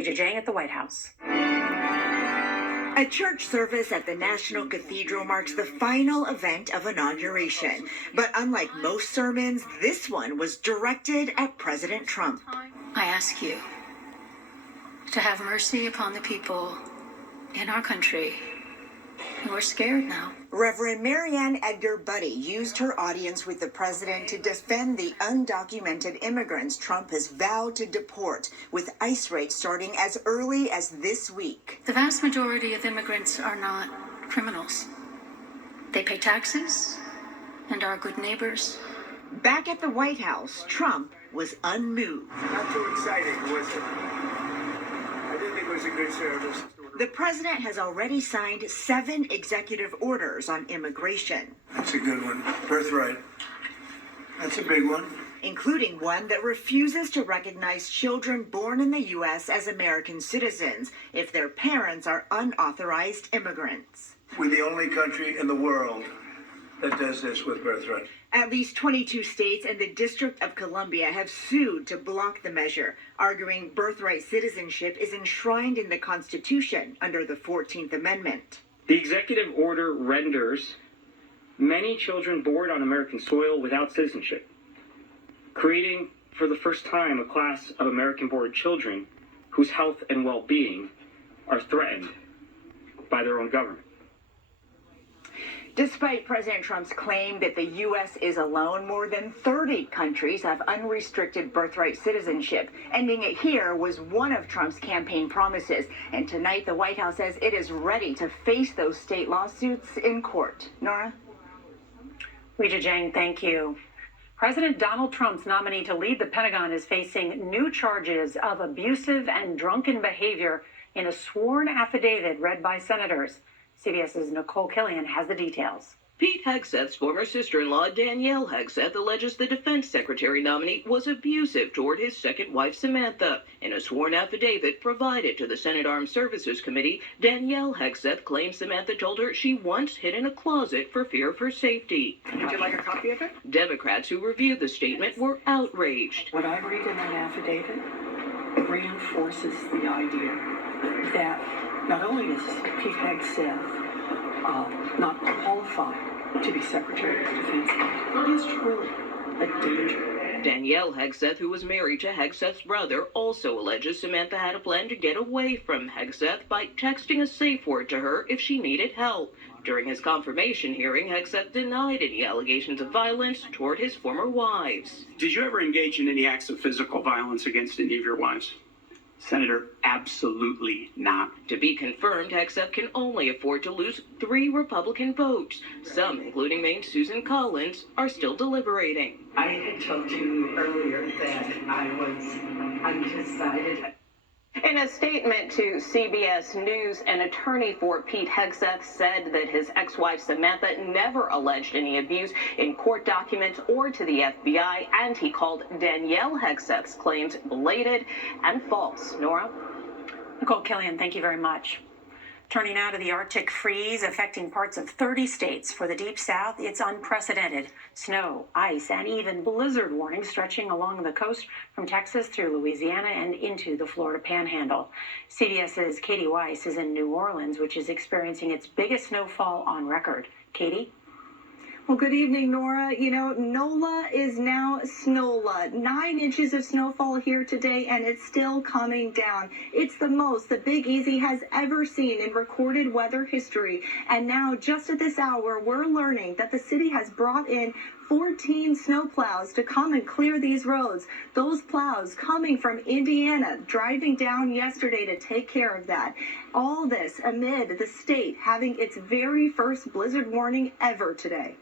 Weijia Jiang at the White House. A church service at the National Cathedral marks the final event of inauguration. But unlike most sermons, this one was directed at President Trump. I ask you to have mercy upon the people in our country who are scared now. Reverend Marianne Edgar Buddy used her audience with the president to defend the undocumented immigrants Trump has vowed to deport, with ICE raids starting as early as this week. The vast majority of immigrants are not criminals. They pay taxes and are good neighbors. Back at the White House, Trump was unmoved. Not too exciting, was it? I didn't think it was a good service. The president has already signed 7 executive orders on immigration. That's a good one. Birthright. That's a big one. Including one that refuses to recognize children born in the U.S. as American citizens if their parents are unauthorized immigrants. We're the only country in the world that does this with birthright. At least 22 states and the District of Columbia have sued to block the measure, arguing birthright citizenship is enshrined in the Constitution under the 14th Amendment. The executive order renders many children born on American soil without citizenship, creating for the first time a class of American-born children whose health and well-being are threatened by their own government. Despite President Trump's claim that the U.S. is alone, more than 30 countries have unrestricted birthright citizenship. Ending it here was one of Trump's campaign promises. And tonight, the White House says it is ready to face those state lawsuits in court. Nora? Weijia Jiang, thank you. President Donald Trump's nominee to lead the Pentagon is facing new charges of abusive and drunken behavior in a sworn affidavit read by senators. CBS's Nicole Killian has the details. Pete Hegseth's former sister-in-law, Danielle Hegseth, alleges the defense secretary nominee was abusive toward his second wife, Samantha. In a sworn affidavit provided to the Senate Armed Services Committee, Danielle Hegseth claims Samantha told her she once hid in a closet for fear of her safety. Would you like a copy of it? Democrats who reviewed the statement were outraged. What I read in that affidavit reinforces the idea that not only is Pete Hegseth not qualified to be Secretary of Defense, he is truly a danger. Danielle Hegseth, who was married to Hegseth's brother, also alleges Samantha had a plan to get away from Hegseth by texting a safe word to her if she needed help. During his confirmation hearing, Hegseth denied any allegations of violence toward his former wives. Did you ever engage in any acts of physical violence against any of your wives? Senator, absolutely not. To be confirmed, Hegseth can only afford to lose 3 Republican votes. Some, including Maine's Susan Collins, are still deliberating. I had told you earlier that I was undecided. In a statement to CBS News, an attorney for Pete Hegseth said that his ex-wife Samantha never alleged any abuse in court documents or to the FBI, and he called Danielle Hegseth's claims belated and false. Nora? Nicole Killian, thank you very much. Turning now to the Arctic freeze affecting parts of 30 states. For the Deep South, it's unprecedented. Snow, ice, and even blizzard warnings stretching along the coast from Texas through Louisiana and into the Florida Panhandle. CBS's Katie Weiss is in New Orleans, which is experiencing its biggest snowfall on record. Katie? Well, good evening, Nora. You know, NOLA is now SNOLA. 9 inches of snowfall here today, and it's still coming down. It's the most the Big Easy has ever seen in recorded weather history. And now, just at this hour, we're learning that the city has brought in 14 snowplows to come and clear these roads. Those plows coming from Indiana, driving down yesterday to take care of that. All this amid the state having its very first blizzard warning ever today.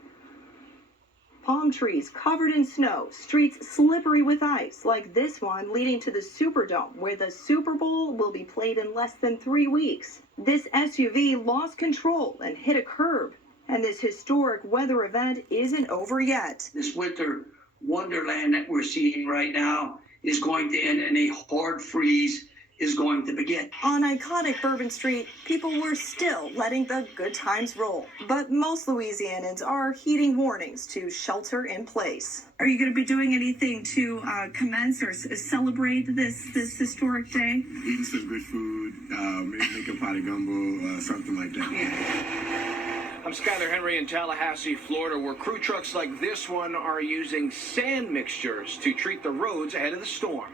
Palm trees covered in snow, streets slippery with ice, like this one leading to the Superdome, where the Super Bowl will be played in less than 3 weeks. This SUV lost control and hit a curb, and this historic weather event isn't over yet. This winter wonderland that we're seeing right now is going to end, and a hard freeze is going to begin. On iconic Bourbon Street, people were still letting the good times roll. But most Louisianans are heeding warnings to shelter in place. Are you going to be doing anything to commence or celebrate this historic day? Eating some good food, maybe make a pot of gumbo, something like that. I'm Skyler Henry in Tallahassee, Florida, where crew trucks like this one are using sand mixtures to treat the roads ahead of the storm.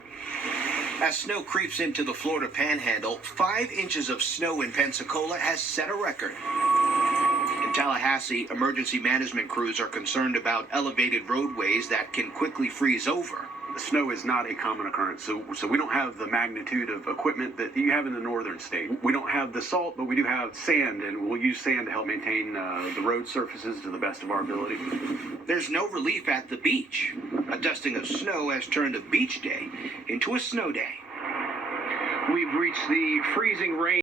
As snow creeps into the Florida Panhandle, 5 inches of snow in Pensacola has set a record. In Tallahassee, emergency management crews are concerned about elevated roadways that can quickly freeze over. The snow is not a common occurrence, so we don't have the magnitude of equipment that you have in the northern state. We don't have the salt, but we do have sand, and we'll use sand to help maintain the road surfaces to the best of our ability. There's no relief at the beach. A dusting of snow has turned a beach day into a snow day. We've reached the freezing rain.